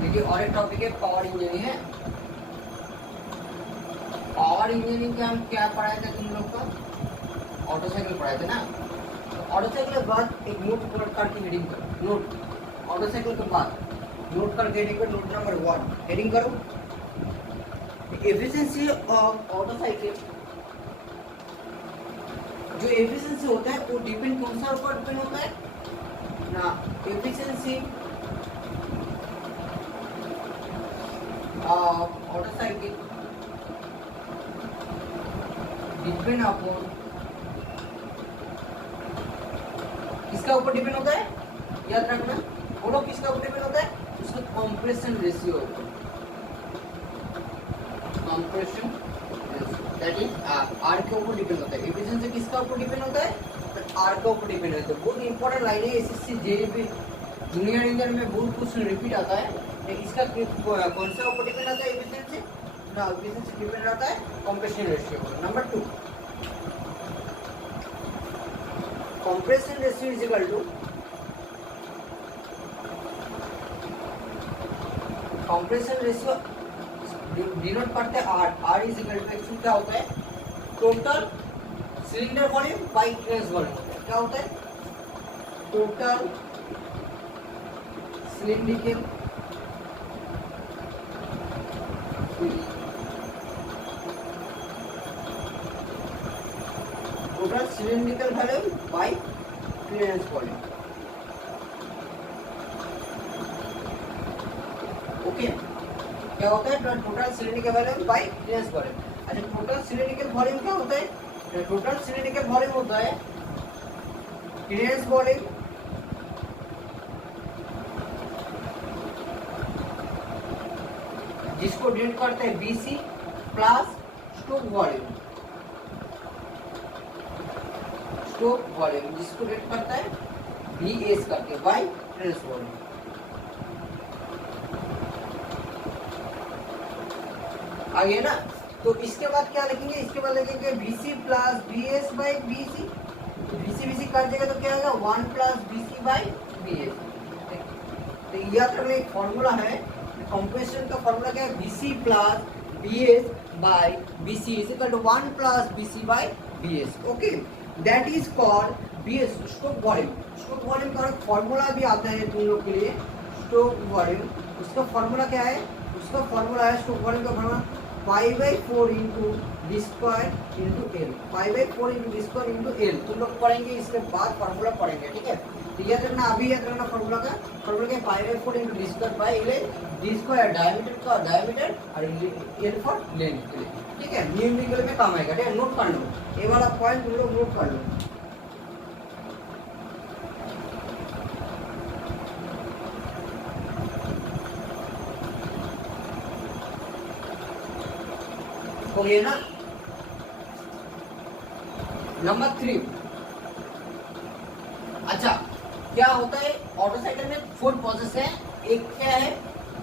देखिए और एक टॉपिक है पावर इंजीनियरिंग है। पावर इंजीनियरिंग के हम क्या पढ़ाए थे तुम लोग का, ऑटो साइकिल पढ़ाए थे ना। तो ऑटो साइकिल के बाद एक नोट करके हेडिंग करो, नोट ऑटो साइकिल के बाद नोट करके हेडिंग करो। नोट नंबर 1 हेडिंग करो, एफिशिएंसी ऑफ ऑटो साइकिल। जो एफिशिएंसी होता है वो डिपेंड कौन सा ऊपर डिपेंड होता है ना, efficiency of auto cycle depend upon, किसका ऊपर डिपेंड होता है, याद रखना। बोलो किसका ऊपर डिपेंड होता है, उसका compression ratio, compression that is R के ऊपर डिपेंड होता है। एफिशिएंसी किसका ऊपर डिपेंड होता है, आर के ऊपर डिपेंड होता है। बहुत इंपॉर्टेंट लाइन है, एसएससी जेईई जूनियर इंजीनियर में बहुत कुछ रिपीट आता है। इसका कौन सा ऊपर डिपेंड आता है, एफिशिएंसी ना, एफिशिएंसी डिपेंड रहता है कंप्रेशन रेशियो पर। Number 2 compression ratio is equal to, compression ratio denote करते हैं R. R is equal to actually क्या होता है, total cylinder volume by clearance volume. क्या होता है, total cylindrical total cylindrical volume by clearance volume. Okay, क्या होता है, total cylindrical volume by clearance volume. अच्छा, टोटल सिलिंड्रिकल वॉल्यूम क्या होता है, टोटल सिलिंड्रिकल वॉल्यूम होता है क्लियरेंस वॉल्यूम जिसको डिनोट करते हैं BC plus stroke volume, stroke volume जिसको डिनोट करता है बीएस करके बाई क्लियरेंस वॉल्यूम। आगे ना, तो इसके बाद क्या लिखेंगे, इसके बाद लिखेंगे BC plus BS by BC. BC BC काट देगा तो क्या आएगा, 1 प्लस बीसी बाई बीएस। तो याद रखना एक फॉर्मूला है, कंप्रेशन का फॉर्मूला क्या है, BC plus BS by BC is equal to 1 plus BC by BS. Okay, that is called BS stroke volume. Stroke volume का फॉर्मूला भी आता है तुम लोग के लिए, स्टोक वॉल्यूम। उसका फॉर्मूला क्या है, उसका फॉर्मूला है, स्टोक वॉल्यूम का formula π/4 into D square into L. π/4 into D square into L तुम लोग पढ़ेंगे, इसके बाद फॉर्मूला पढ़ेंगे। ठीक है, तो याद रखना, अभी याद रखना फॉर्मूला का, फॉर्मूला क्या है, π/4 into D square by L. D square diameter का डायमीटर और एल फॉर लेंथ के लिए। ठीक है, न्यूमेरिकल में काम आएगा। ठीक है, नोट कर लो ये वाला पॉइंट, तुम लोग नोट कर लो। हो गया ना। नंबर 3, अच्छा क्या होता है, ऑटो साइकिल में 4 प्रोसेस है। एक क्या है,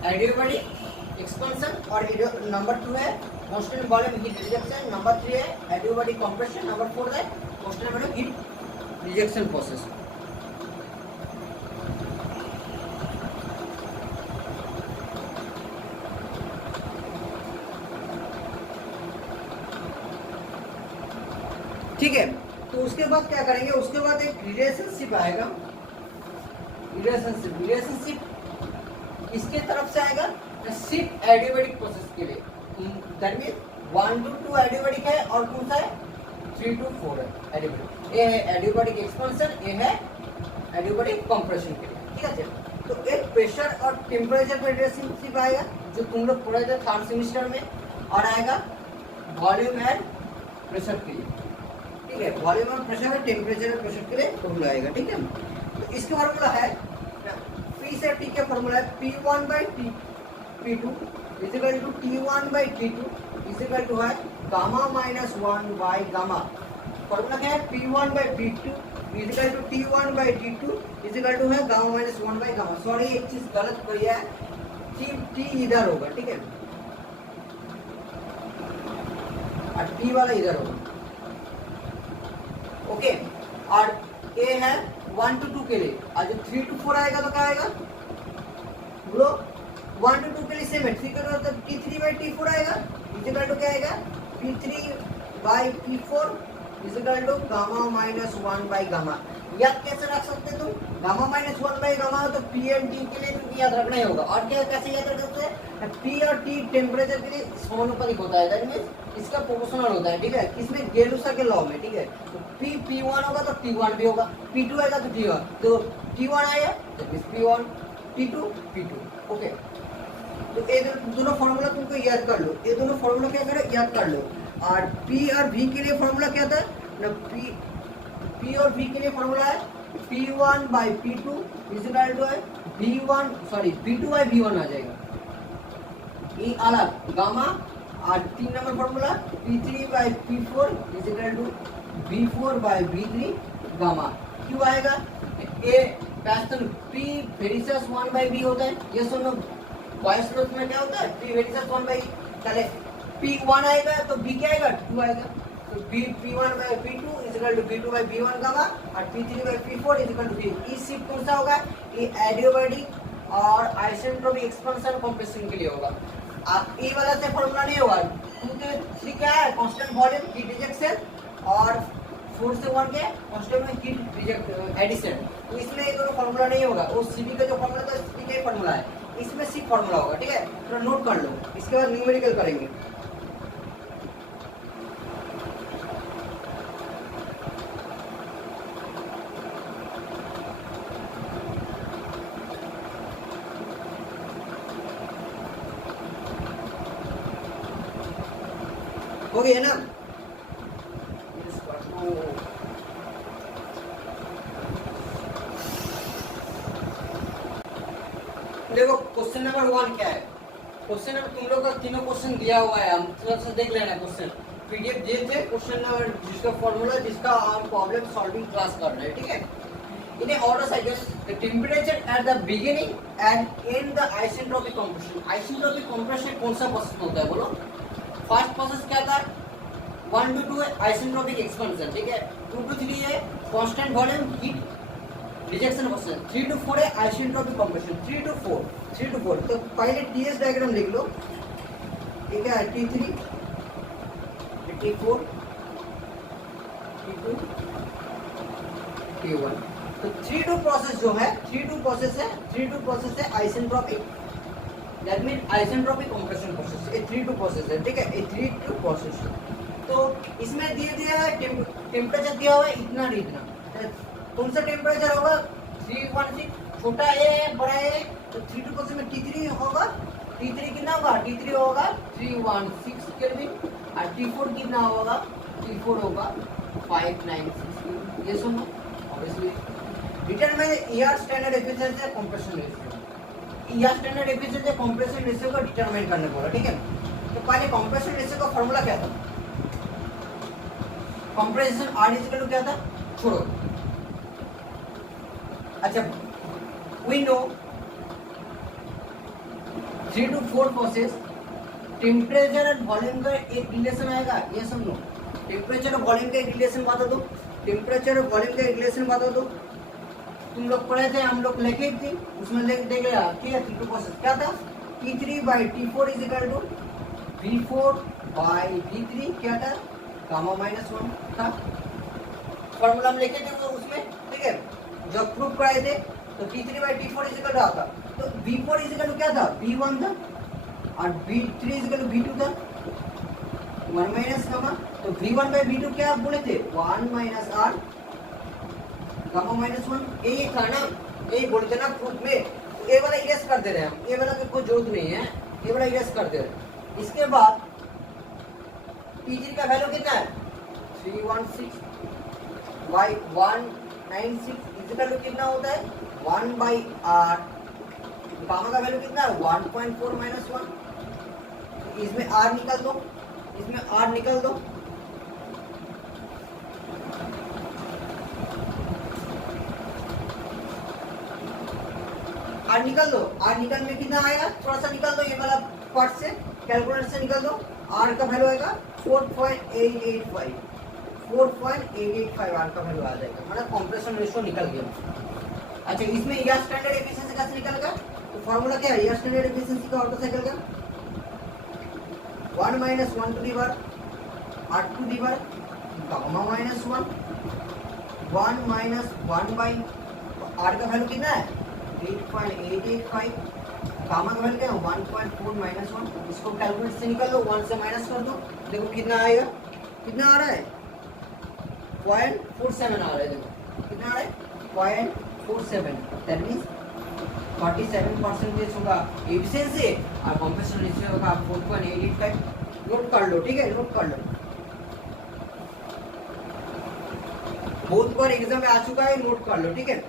एडियाबैटिक एक्सपेंशन, और नंबर 2 है constant volume heat rejection, number 3 है एडियाबैटिक कंप्रेशन, नंबर 4 है constant volume heat rejection process. ठीक है, तो उसके बाद क्या करेंगे, उसके बाद एक रिलेशनशिप आएगा। रिलेशनशिप किसके तरफ से आएगा, सिर्फ एडियाबैटिक प्रोसेस के लिए। दैट मीन 1 to 2 एडियाबैटिक है और कौन सा है 3 to 4 है एडियाबैटिक। ये है एडियाबैटिक एक्सपेंशन, ये है एडियाबैटिक कंप्रेशन के लिए। ठीक है, तो एक प्रेशर और टेम्परेचर पे रिलेशनशिप आएगा जो तुम लोग पढ़े थे 3rd सेमेस्टर में, और आएगा वॉल्यूम एंड प्रेशर के लिए। ठीक है, वॉल्यूम और प्रेशर है, टेम्परेचर और प्रेशर के लिए फॉर्मूला आएगा। ठीक है, तो इसका फॉर्मूला है P से T का फॉर्मूला है P1 by P2 is equal to T1 by T2 is equal to है gamma minus 1 by gamma. Formula क्या है, P1 by P2 is equal to T1 by T2 is equal to है gamma minus 1 by gamma. Sorry, एक चीज गलत किया है, T इधर होगा। ठीक है, और T वाला इधर होगा। ओके, और ए है 1 to 2 के लिए, और जब 3 to 4 आएगा तो क्या आएगा, बोलो 1 to 2 के लिए सेम है, 3 का मतलब T3 by T4 आएगा, इक्वल टू क्या आएगा P3 by P4 equal to gamma minus 1 by gamma. याद कैसे रख सकते तुम, गामा माइनस 1 by गामा हो तो P एंड T के लिए तुमको याद रखना ही होगा। और क्या कैसे याद रख सकते हैं, P और T टेम्परेचर के लिए समानुपातिक होता है, दैट मींस इसका प्रोपोर्शनल होता है, ठीक है, किसमें गेलुसा के लॉ में, ठीक है। तो P P1 होगा तो T1 भी होगा, P2 आएगा तो T1, तो T1 आया तो P1, T2 P2, ओके। तो ये दोनों फॉर्मूला तुमको याद कर लो, ये दोनों फॉर्मूला क्या करो याद कर लो। और P और V के लिए फॉर्मूला क्या था ना, P और V के लिए फॉर्मूला है P1 by P2 equal to है P2 by V1 आ जाएगा, ये अलग गामा। और 3 number formula P3 by P4 equal to V4 by V3 gamma. क्यों आएगा, ये पैस्टन P वेरिसस 1 by V होता है, ये सुनो वॉइस स्रोत में क्या होता है P वेरिसस 1 by, चले P1 आएगा तो B क्या आएगा 2 आएगा, तो P1 by P2 equal to P2 by P1 gamma और P3 by P4 equal to V। इस शिफ्ट कौन सा होगा, ये एडियोबैटिक और आइसेंट्रोपिक एक्सपेंशन कंप्रेशन के लिए होगा। आप ये वाला से फॉर्मूला नहीं होगा, क्योंकि 3 क्या है कांस्टेंट वॉल्यूम हीट रिजेक्शन और 4 से 1 के कांस्टेंट में हीट रिजेक्ट एडिशन, तो इसमें ये दोनों फॉर्मूला नहीं होगा। वो सीबी का जो फॉर्मूला था सीबी का ही फॉर्मूला है, इसमें सी फॉर्मूला होगा, ठीक है, थोड़ा नोट कर लो, इसके बाद न्यूमेरिकल करेंगे। हो गया ना, देखो क्वेश्चन नंबर 1 क्या है, क्वेश्चन नंबर तुम लोग का तीनों क्वेश्चन दिया हुआ है, हम थोड़ा सा देख लेना क्वेश्चन पीडीएफ दिए थे, क्वेश्चन नंबर जिसका फॉर्मूला जिसका हम प्रॉब्लम सॉल्विंग क्लास कर रहे हैं, ठीक है। In order cycle the temperature at the beginning and in the isentropic compression. Isentropic compression कौन सा प्रोसेस होता है बोलो, फर्स्ट प्रोसेस क्या था 1 to 2 आइसेंट्रोपिक एक्सपेंशन, ठीक है, 2 to 3 है constant volume heat rejection process, 3 to 4 है आइसेंट्रोपिक कंप्रेशन, 3 to 4। तो पहले टीएस डायग्राम लिख लो, ठीक है, T3 T4 T2 T1। तो 3 to प्रोसेस जो है 3 to प्रोसेस है isentropic, that mean isentropic compression process, ये 3 to प्रोसेस है, ठीक है, ये 3 to प्रोसेस। तो इसमें दिया है टेम्परेचर दिया हुआ है इतना इतना, कौन सा टेम्परेचर होगा 316, छोटा ए है बड़ा ए, तो 3 to प्रोसेस में T3 होगा, T3 कितना होगा T3 होगा 316 केल्विन और T4 कितना होगा T4 होगा 596। ये सुनो obviously determine air standard efficiency या compression ratio, air standard efficiency या कंप्रेशन रेशियो को डिटरमाइन करने बोला, ठीक है। तो पहले कंप्रेशन रेशियो का फार्मूला क्या था, कंप्रेशन R इक्वल टू क्या था, छोड़ो, अच्छा we know 3 to 4 process temperature और वॉल्यूम का एक रिलेशन आएगा, ये समझो, टेम्परेचर और वॉल्यूम का एक रिलेशन बता दो, टेम्परेचर और वॉल्यूम का एक रिलेशन बता दो, तुम लोग पढ़े थे, हम लोग लिखे थे, उसमें देख लिया, ठीक है। 3 to प्रोसेस क्या था T3 by T4 is equal to V4 by V3 क्या था गामा माइनस 1 था, फॉर्मूला हम लिखे थे उसमें, ठीक है, जब प्रूफ कराए थे तो T3 by T4 is equal to आता, तो V4 इज इक्वल टू क्या था V1 था और V3 is equal to V2 था, 1 माइनस गामा, तो V1 by V2 क्या बोले थे 1 माइनस R गामा माइनस 1, ये था ना, यही बोले थे ना प्रूफ में। ये वाला इरेज कर दे रहे हैं हम, ये वाला की कोई जरूरत नहीं है, ये वाला इरेज कर दे रहे हैं। इसके बाद T3 का वैल्यू कितना है 316 by 196 इक्वल टू कितना होता है 1 by R, गामा का वैल्यू कितना है 1.4 माइनस 1, इसमें R निकाल दो, इसमें R निकाल दो, R निकाल दो, R निकाल में कितना आएगा थोड़ा सा निकाल दो, ये वाला पार्ट से कैलकुलेटर से निकाल दो, R का वैल्यू आएगा 4.885, 4.885 R का वैल्यू आ जाएगा, मतलब कंप्रेशन रेशियो निकल गया। अच्छा इसमें एयर स्टैंडर्ड एफिशिएंसी कैसे निकलेगा, तो फॉर्मूला क्या है एयर स्टैंडर्ड एफिशिएंसी का ऑटो साइकिल का 1 minus 1 to the power r to the power gamma minus 1 1 minus 1 by r का वैल्यू कितना है 8.885 गामा का वैल्यू क्या है 1.4 माइनस 1 इसको कैलकुलेट से निकाल लो 1 से माइनस कर दो देखो कितना आएगा कितना आ रहा है 0.47 आ रहा है देखो कितना आ रहा है 0.47 दैट मींस 47% होगा एफिशिएंसी और कंप्रेशन रेशियो होगा 4.885 नोट कर लो ठीक है नोट कर लो बहुत बार एग्जाम में आ चुका है नोट कर लो ठीक है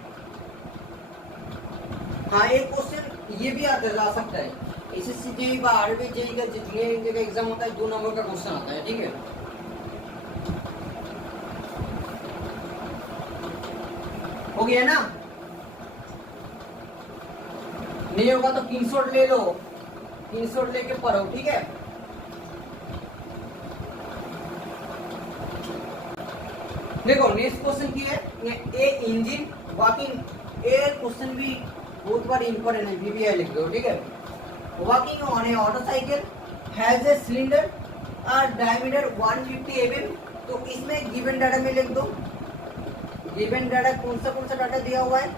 हाँ एक क्वेश्चन ये भी आ सकता है एसएससी जेईई বা आरबी जेईई का जितने जगह एग्जाम होता है 2 नंबर का क्वेश्चन आता है ठीक है हो गया ना नहीं होगा तो स्क्रीनशॉट ले लो स्क्रीनशॉट लेके पढ़ो ठीक है देखो नेक्स्ट क्वेश्चन की है ए इंजन वर्किंग ए क्वेश्चन भी बहुत बार इंपॉर्टेंट है बीबीआई लिख दो ठीक है working on A auto cycle has a cylinder और डायमीटर 150 mm तो इसमें गिवन डाटा में लिख दो गिवन डाटा कौन सा डाटा दिया हुआ है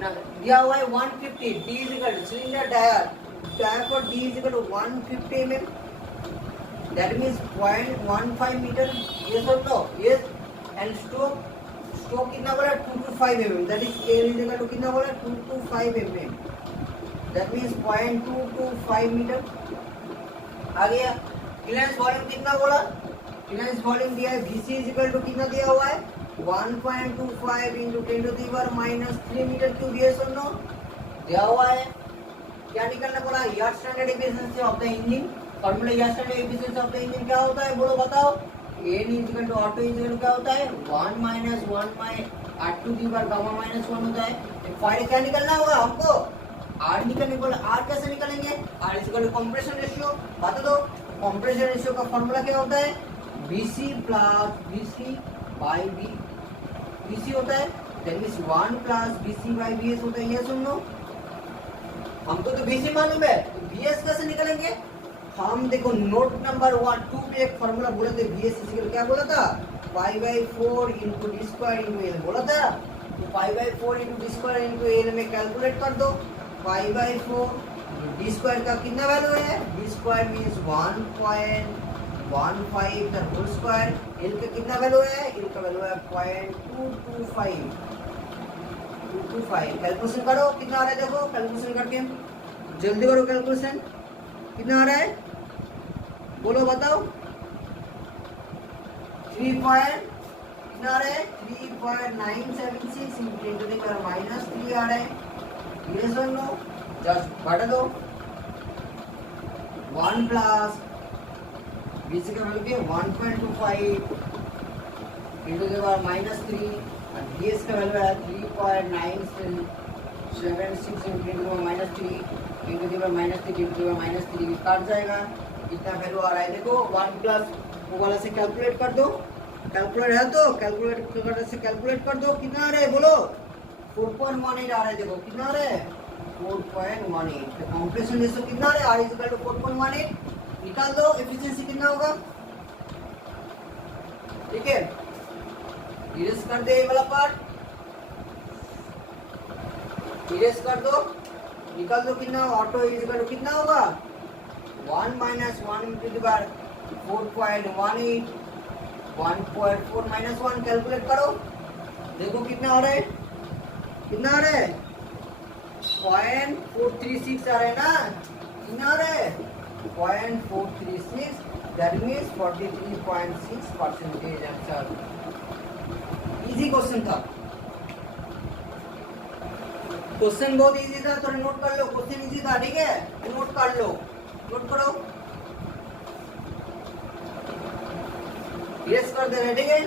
दिया हुआ है 150 d is equal to cylinder diameter for d is equal to 150 mm that means 0.15 meter yes or no yes and stroke कितना बोला 225 mm that is a is equal to कितना बोला 225 mm that means 0.225 meter आ गया clearance volume कितना बोला clearance volume दिया है vc is equal to कितना दिया हुआ है 1.25 into 10 to the power minus 3 meter cube yes or no दिया हुआ है क्या निकलना बोला yard standard efficiency of the engine formula yard standard efficiency of the engine क्या होता है बोलो बताओ n equal to r2 equal क्या होता है 1 minus 1 by r to the power gamma minus 1 होता है फाइंड क्या निकलना होगा हमको r निकलने बोला r कैसे निकलेंगे r equal to compression ratio बता दो कंप्रेशन रेशियो का फॉर्मूला क्या होता है bc plus bc by bc होता है that means 1 plus bc by bs होता है ये सुन लो हमको तो bc मालूम है तो bs कैसे निकलेंगे हम देखो नोट नंबर 1 2 पे एक फार्मूला बोला था bs इक्वल क्या बोला था pi by 4 into d square into l बोला था तो pi by 4 into d square into l में कैलकुलेट कर दो pi by 4 d square का कितना वैल्यू है d square means 1.15 का होल स्क्वायर l का कितना वैल्यू है l का वैल्यू है 0.225 कैलकुलेशन करो कितना आ रहा है देखो कैलकुलेशन करके जल्दी करो कैलकुलेशन कितना आ रहा है बोलो बताओ 3 कितना आ रहा है 3.976 into 10 to the power minus 3 आ रहा है yes or no जस्ट घटा दो 1 plus bc का वैल्यू क्या 1.25 into the power minus 3 और ds का वैल्यू है 3.976 into the power minus 3 into the power minus 3 into the power minus 3 काट जाएगा कितना वैल्यू आ रहा है देखो 1 प्लस वो वाला से कैलकुलेट कर दो कैलकुलेट है तो कैलकुलेट करने से कैलकुलेट कर दो कितना आ रहा है बोलो 4.18 आ रहा है देखो कितना आ रहा है 4.18 तो कंप्रेशन रेशियो कितना आ रहा है r इक्वल टू 4.18 निकाल दो एफिशिएंसी कितना होगा ठीक है इरेज कर दे ये वाला पार्ट इरेज कर दो निकाल दो कितना ऑटो इक्वल टू कितना होगा 1 minus 1 into the power 4.18 1.4 minus 1 calculate करो देखो कितना आ रहा है कितना आ रहा है 0.436 आ रहा है ना कितना आ रहा है 0.436 that means 43.6% answer easy question था क्वेश्चन बहुत इजी था थोड़ा नोट कर लो क्वेश्चन इजी था ठीक है नोट कर लो नोट करो यस कर दे रहे ठीक है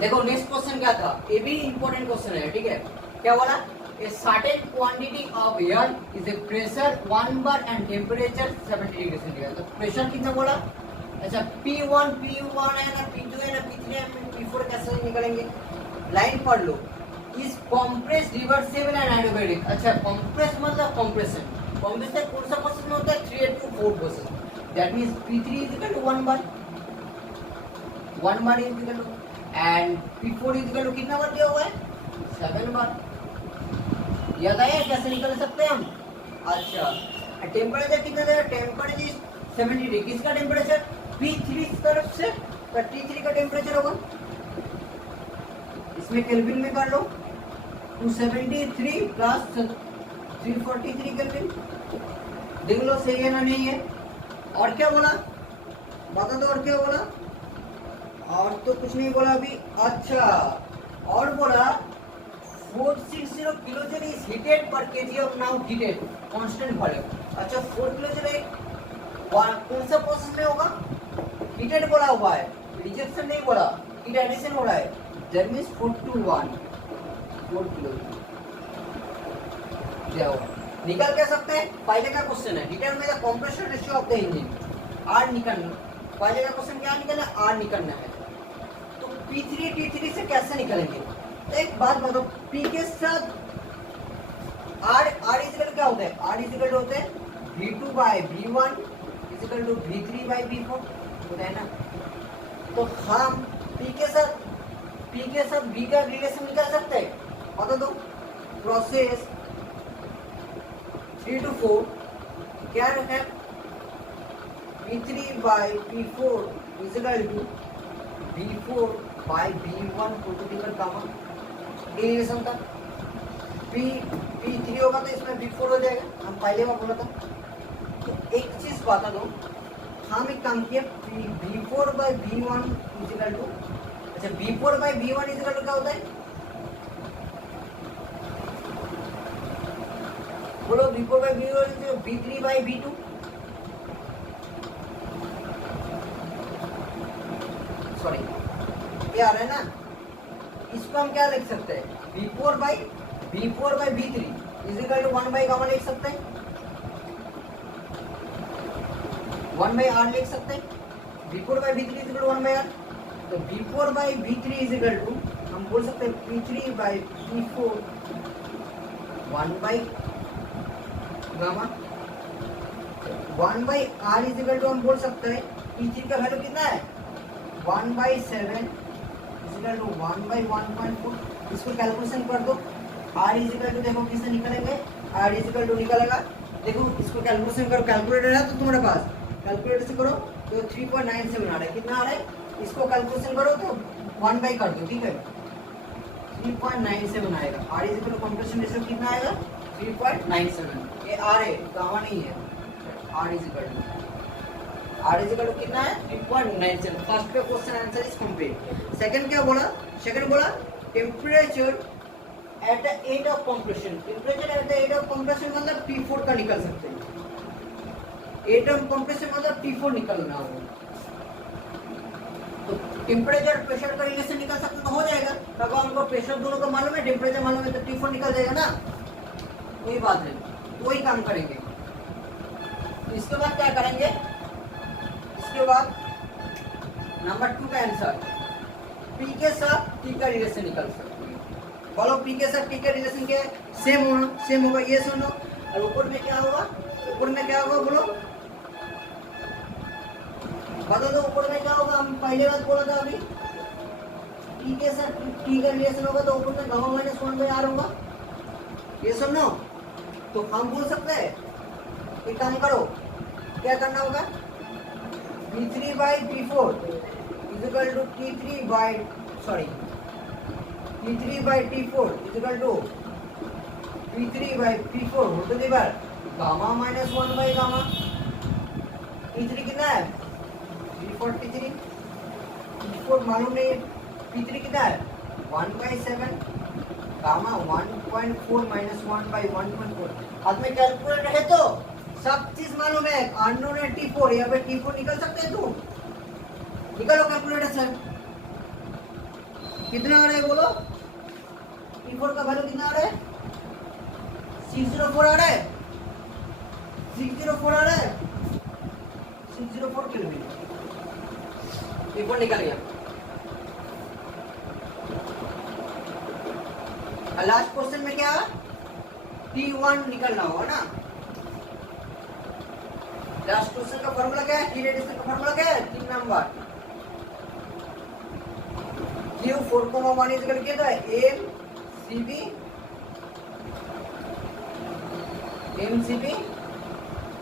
देखो नेक्स्ट क्वेश्चन क्या था ये भी इंपॉर्टेंट क्वेश्चन है ठीक है क्या बोला a certain quantity of air is a pressure 1 bar and temperature 70 degree centigrade तो प्रेशर कितना बोला अच्छा P1 है ना, P2 है ना, P3 है, P4 कैसे निकलेंगे? लाइन पढ़ लो, is compress reversible and adiabatic. अच्छा कॉम्प्रेस मतलब कंप्रेशन, कंप्रेशन कौन सा प्रोसेस में होता है? 3 to 4 process. That means P3 is equal to 1 bar is equal to, and P4 is equal to कितना बार दिया हुआ है? 7 बार। याद आया कैसे निकल सकते हैं हम? अच्छा टेम्परेचर कितना देगा? Temperature is 70 degree. किसका टेम्परेचर? P3 तरफ से, तो T3 का टेम्परेचर होगा, इसमें केल्विन में कर लो, 273 प्लस 343 केल्विन। देख लो सही है ना नहीं है। और क्या बोला बता दो, और क्या बोला? और तो कुछ नहीं बोला अभी। अच्छा और बोला 460 किलोजूल इज हीटेड पर KG of now heated constant volume. अच्छा 4 किलोजूल कौन सा प्रोसेस में होगा? हीटेड बोला हुआ है, रिजेक्शन नहीं बोला, हीट एडिशन हो रहा है। दैट मींस 4 to 1 4 किलोजूल क्या होगा? निकल क्या सकते हैं? पहले का क्वेश्चन है determine the compression ratio of the engine, R निकालना। पहले का क्वेश्चन क्या निकलना? आर निकालना है। तो P3 T3 से कैसे निकलेंगे? एक बात बताओ, P के साथ R इक्वल क्या होता है? R इक्वल होता है V2 by V1 equal to V3 by V4 होता है ना। तो हम P के साथ V का रिलेशन निकाल सकते हैं। बता दो, प्रोसेस 3 to 4 क्या है? P3 by P4 equal to V4 by V1 prototype gamma. ये रिलेशन था। P3 होगा तो इसमें V4 हो जाएगा, हम पहले बार बोला था। तो एक चीज बता दो, हम एक काम किया V4 by V1 equal to, अच्छा V4 by V1 equal to क्या होता है? बोलो V4 by V1 V3 by V2। Sorry क्या आ रहा है ना, इसको हम क्या लिख सकते हैं? V4 by V3 equal to 1 by gamma लिख सकते हैं, 1 by R लिख सकते हैं। V4 by V3 equal to 1 by R। तो V4 by V3 equal to हम बोल सकते हैं P3 by P4 1 by gamma. 1 by R equal to हम बोल सकते हैं P3 का वैल्यू कितना है? 1 by 7 इक्वल टू 1 by 1.4। इसको कैलकुलेशन कर दो। R इक्वल टू देखो किससे निकलेंगे? R इक्वल टू निकलेगा, देखो इसको कैलकुलेशन करो, कैलकुलेटर है तो तुम्हारे पास, कैलकुलेटर से करो तो 3.97 आ रहा है। कितना आ रहा है? इसको कैलकुलेशन करो तो 1 बाई कर दो, ठीक है 3.97 आएगा। R equal to compression ratio कितना आएगा? 3.97। ये R है, गामा नहीं है। R इक्वल टू कितना है? 3.97। फर्स्ट पे question answer is complete. Second क्या बोला? सेकंड बोला temperature at the end of compression. Temperature at the end of compression मतलब T4 का निकल सकते हैं। एट ऑफ कंप्रेशन मतलब T4 निकलना होगा। तो टेम्परेचर प्रेशर का रिलेशन निकल सकते तो हो जाएगा। अगर हमको प्रेशर दोनों का मालूम है, टेम्परेचर मालूम है, तो T4 निकल जाएगा ना, कोई बात नहीं। वही काम करेंगे। तो इसके बाद क्या करेंगे? इसके बाद नंबर 2 का आंसर, P के साथ T का रिलेशन निकल सकते हैं। बोलो P के साथ T का रिलेशन क्या है? सेम होगा, ये सुनो। और ऊपर में क्या होगा? ऊपर में क्या होगा बोलो, बता दो ऊपर में क्या होगा? हम पहले बात बोला था अभी, T के साथ T का रिलेशन होगा तो ऊपर में गामा माइनस 1 बाई R होगा। ये सुनो, तो हम बोल सकते हैं एक काम करो, क्या करना होगा? P3 by P4 equal to T3 by T4 equal to P3 by P4 whole to the power gamma minus 1 by gamma. P3 कितना है? 343। P4 मालूम नहीं, P3 कितना है? 1 by 7 गामा 1.4 माइनस 1 बाई 1.4। हाथ में कैलकुलेटर है तो सब चीज मालूम है। अननोन है T4, यहाँ पे T4 निकल सकते हैं। तू निकालो कैलकुलेटर से, कितना आ रहा है बोलो? T4 का वैल्यू कितना आ रहा है? 604 आ रहा है। 604 आ रहा है, 604 केल्विन। T4 निकल गया। लास्ट क्वेश्चन में क्या है, T1 निकलना होगा ना। लास्ट क्वेश्चन का फॉर्मूला क्या है, टी रेडिएशन का फॉर्मूला क्या है, 3 नंबर Q4,1 इज इक्वल किया था MCB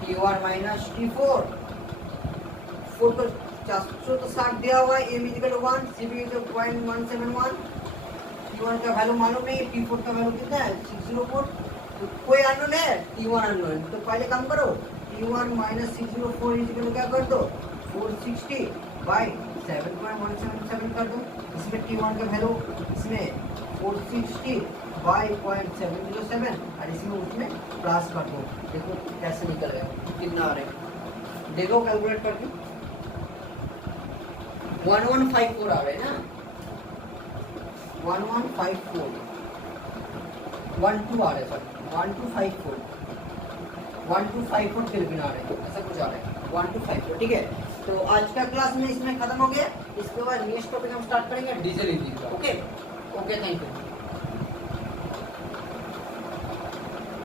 T1 माइनस T4। 4 को 460 दिया हुआ है, M is equal to 1, CB is 0.171, T1 का वैल्यू मालूम नहीं है, T4 का वैल्यू कितना है 604। तो कोई अननोन है, T1 अननोन है, तो पहले काम करो, T1 माइनस 604 इज इक्वल क्या कर दो 460 बाई 7.177 कर दो। इसमें T1 का वैल्यू इसमें 460 बाई 0.707 और इसमें उसमें प्लस कर दो। देखो कैसे निकल रहा है, कितना आ रहा है, देखो कैलकुलेट करके 1154 आ रहे हैं ना, 1154 12 आ रहे हैं सर, 1254 केल्विन आ रहे हैं, ऐसा कुछ आ रहा है 1254। ठीक है, तो आज का क्लास में इसमें खत्म हो गया। इसके बाद नेक्स्ट टॉपिक हम स्टार्ट करेंगे डीजल इंजन का। Okay, thank you.